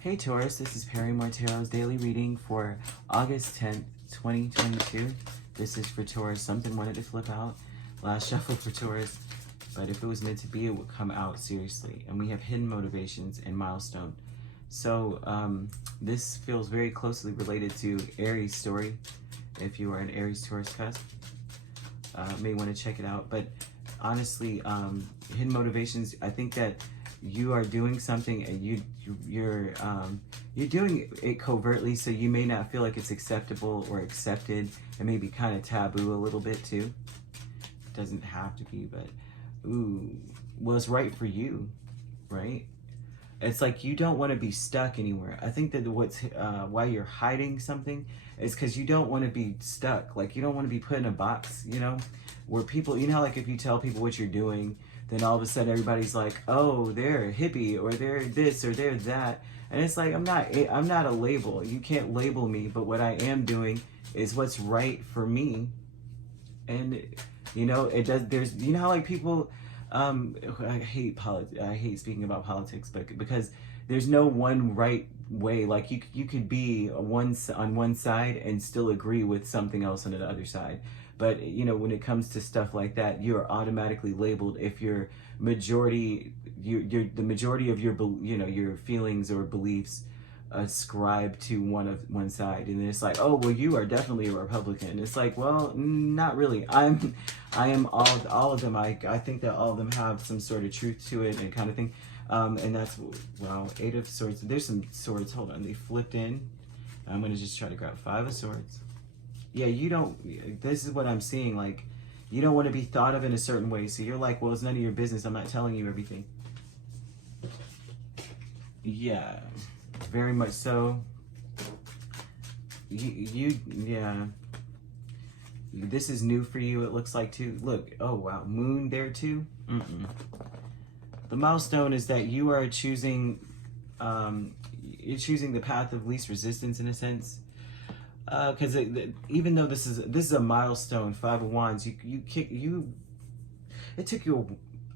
Hey Taurus, this is Perrymore Tarot's daily reading for August 10th, 2022. This is for Taurus. Something wanted to flip out. Last shuffle for Taurus, but if it was meant to be, it would come out seriously. And we have hidden motivations and milestone. So this feels very closely related to Aries story. If you are an Aries Taurus cusp, may want to check it out. But honestly, hidden motivations, I think that you are doing something and you're doing it covertly, so you may not feel like it's acceptable or accepted. It may be kind of taboo a little bit too. It doesn't have to be, but well, it's right for you, right? It's like you don't want to be stuck anywhere. I think that why you're hiding something is because you don't want to be stuck. Like, you don't want to be put in a box, you know, where people, you know how, like, if you tell people what you're doing, then all of a sudden everybody's like, oh, they're a hippie, or they're this, or they're that. And it's like, I'm not a label. You can't label me, but what I am doing is what's right for me. And, you know, it does, there's, you know how, like, people, I hate speaking about politics, but because there's no one right way. Like, you could be on one side and still agree with something else on the other side. But, you know, when it comes to stuff like that, you're automatically labeled if you're majority, you're the majority of your, you know, your feelings or beliefs ascribe to one side. And then it's like, oh, well, you are definitely a Republican. It's like, well, not really. I am all of them. I think that all of them have some sort of truth to it and kind of thing. And that's, well, 8 of Swords. There's some swords. Hold on, they flipped in. I'm going to just try to grab 5 of Swords. Yeah, you don't, this is what I'm seeing, like, you don't want to be thought of in a certain way, so you're like, well, it's none of your business, I'm not telling you everything. Yeah, very much so. Yeah. This is new for you, it looks like, too. Look, oh, wow, moon there, too? The milestone is that you are choosing, you're choosing the path of least resistance, in a sense. Because even though this is a milestone, 5 of Wands, it took you,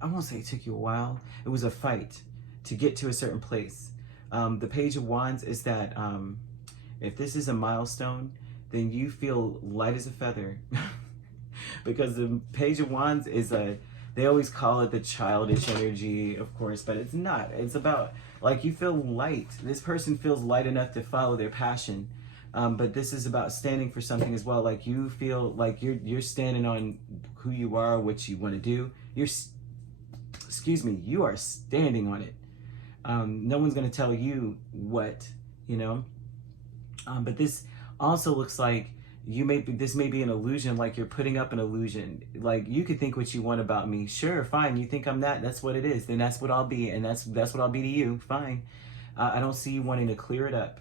I won't say it took you a while, it was a fight to get to a certain place. The Page of Wands is that if this is a milestone, then you feel light as a feather. Because the Page of Wands is they always call it the childish energy, of course, but it's not. It's about, like, you feel light. This person feels light enough to follow their passion. But this is about standing for something as well. Like, you feel like you're standing on who you are, what you want to do. You are standing on it. No one's going to tell you what, you know. But this also looks like this may be an illusion, like you're putting up an illusion. Like, you could think what you want about me. Sure, fine. You think I'm that. That's what it is. Then that's what I'll be. And that's what I'll be to you. Fine. I don't see you wanting to clear it up.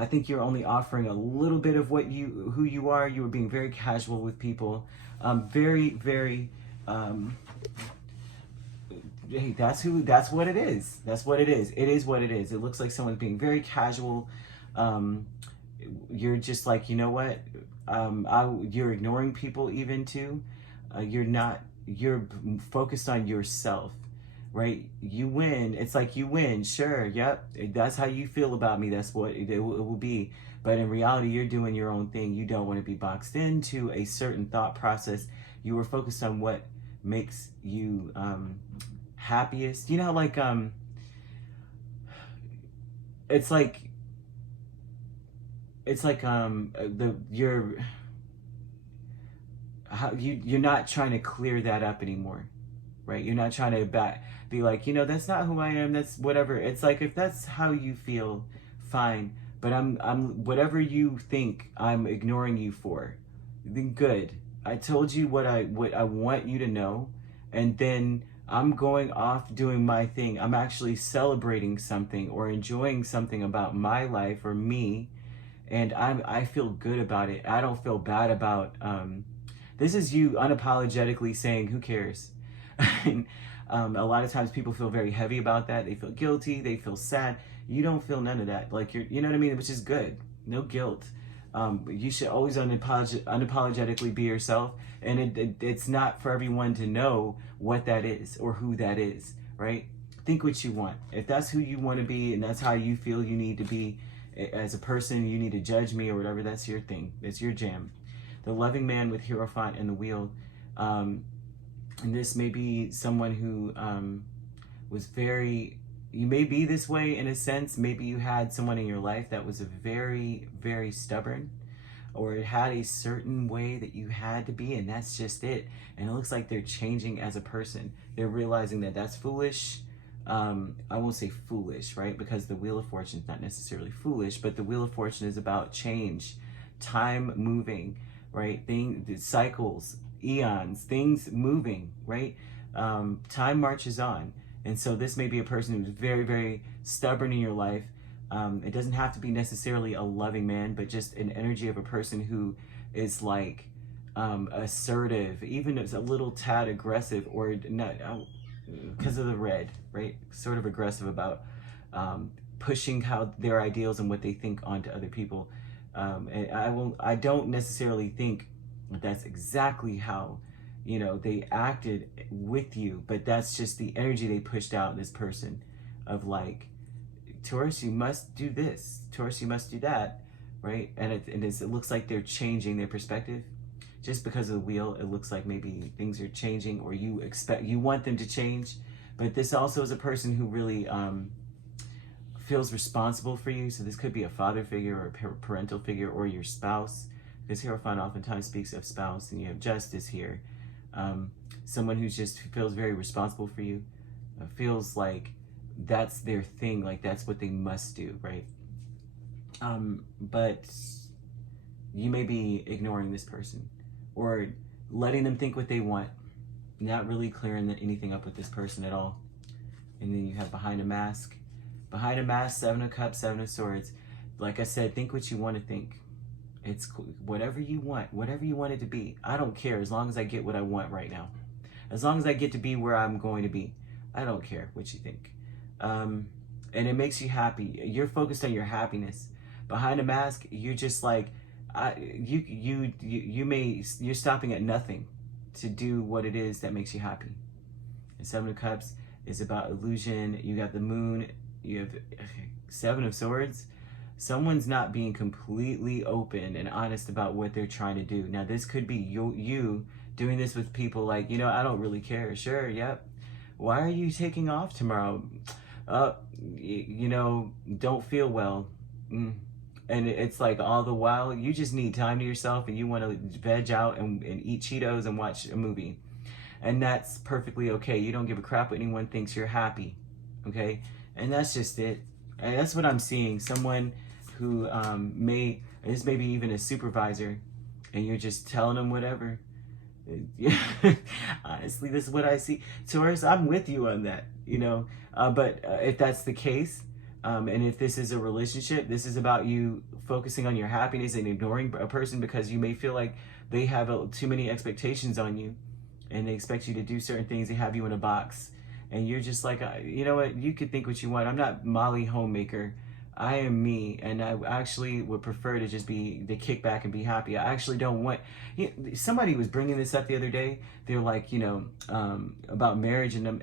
I think you're only offering a little bit of who you are. You were being very casual with people. Very, very, hey, that's what it is. That's what it is. It is what it is. It looks like someone's being very casual. You're just like, you know what? You're ignoring people even too. You're focused on yourself. Right? You win. It's like you win. Sure. Yep. That's how you feel about me. That's what it will be. But in reality, you're doing your own thing. You don't want to be boxed into a certain thought process. You were focused on what makes you happiest. You know, like, it's like you're not trying to clear that up anymore. Right? You're not trying to be like, you know, that's not who I am. That's whatever. It's like, if that's how you feel, fine. But I'm whatever you think I'm ignoring you for, then good. I told you what I want you to know, and then I'm going off doing my thing. I'm actually celebrating something or enjoying something about my life or me, and I feel good about it. I don't feel bad about. This is you unapologetically saying, who cares? A lot of times people feel very heavy about that. They feel guilty. They feel sad. You don't feel none of that. Like, you know what I mean? Which is good. No guilt. You should always unapologetically be yourself. And it's not for everyone to know what that is or who that is, right? think what you want. If that's who you want to be and that's how you feel you need to be as a person, you need to judge me or whatever, that's your thing. It's your jam. The loving man with Hierophant and the wheel. And this may be someone who was very, you may be this way in a sense. Maybe you had someone in your life that was a very, very stubborn, or it had a certain way that you had to be, and that's just it. And it looks like they're changing as a person. They're realizing that that's foolish. I won't say foolish, right? Because the Wheel of Fortune is not necessarily foolish, but the Wheel of Fortune is about change, time moving, right? Cycles, eons, things moving, right? Time marches on. And so this may be a person who's very, very stubborn in your life. It doesn't have to be necessarily a loving man, but just an energy of a person who is like assertive, even if it's a little tad aggressive, or not, because of the red, right? Sort of aggressive about pushing how their ideals and what they think onto other people. And I don't necessarily think that's exactly how, you know, they acted with you, but that's just the energy they pushed out in this person of like, Taurus, you must do this. Taurus, you must do that, right? And it looks like they're changing their perspective. Just because of the wheel, it looks like maybe things are changing, or you want them to change. But this also is a person who really feels responsible for you. So this could be a father figure or a parental figure, or your spouse. Because Hierophant oftentimes speaks of spouse, and you have Justice here. Someone who just feels very responsible for you, feels like that's their thing, like that's what they must do, right? But you may be ignoring this person, or letting them think what they want, not really clearing anything up with this person at all. And then you have Behind a Mask. Behind a Mask, 7 of Cups, 7 of Swords. Like I said, think what you want to think. It's cool. Whatever you want it to be. I don't care, as long as I get what I want right now. As long as I get to be where I'm going to be. I don't care what you think. And it makes you happy. You're focused on your happiness. Behind a mask, you're just like, you're stopping at nothing to do what it is that makes you happy. And 7 of Cups is about illusion. You got the Moon. You have 7 of Swords. Someone's not being completely open and honest about what they're trying to do. Now, this could be you doing this with people like, you know, I don't really care. Sure, yep. Why are you taking off tomorrow? You know, don't feel well. And it's like all the while, you just need time to yourself, and you want to veg out and eat Cheetos and watch a movie. And that's perfectly okay. You don't give a crap what anyone thinks. You're happy, okay? And that's just it. And that's what I'm seeing. Someone who this may be even a supervisor, and you're just telling them whatever. Honestly, this is what I see. Taurus, I'm with you on that, you know. But if that's the case, and if this is a relationship, this is about you focusing on your happiness and ignoring a person because you may feel like they have too many expectations on you, and they expect you to do certain things. They have you in a box, and you're just like, you know what, you could think what you want. I'm not Molly Homemaker. I am me, and I actually would prefer to just be the kickback and be happy. I actually don't want. Somebody was bringing this up the other day. They're like, you know, about marriage, and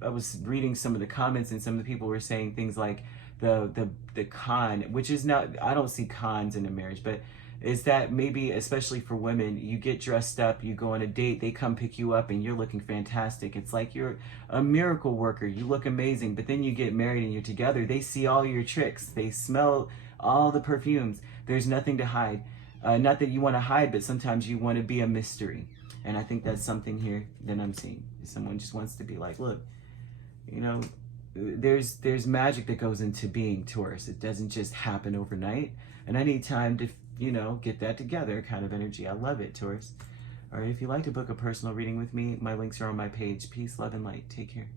I was reading some of the comments, and some of the people were saying things like the con, which is not. I don't see cons in a marriage, but is that maybe, especially for women, you get dressed up, you go on a date, they come pick you up, and you're looking fantastic. It's like you're a miracle worker. You look amazing, but then you get married and you're together. They see all your tricks. They smell all the perfumes. There's nothing to hide. Not that you want to hide, but sometimes you want to be a mystery. And I think that's something here that I'm seeing. Someone just wants to be like, look, you know, there's magic that goes into being Taurus. It doesn't just happen overnight. And I need time to, you know, get that together kind of energy. I love it, Taurus. All right, if you'd like to book a personal reading with me, my links are on my page. Peace, love, and light. Take care.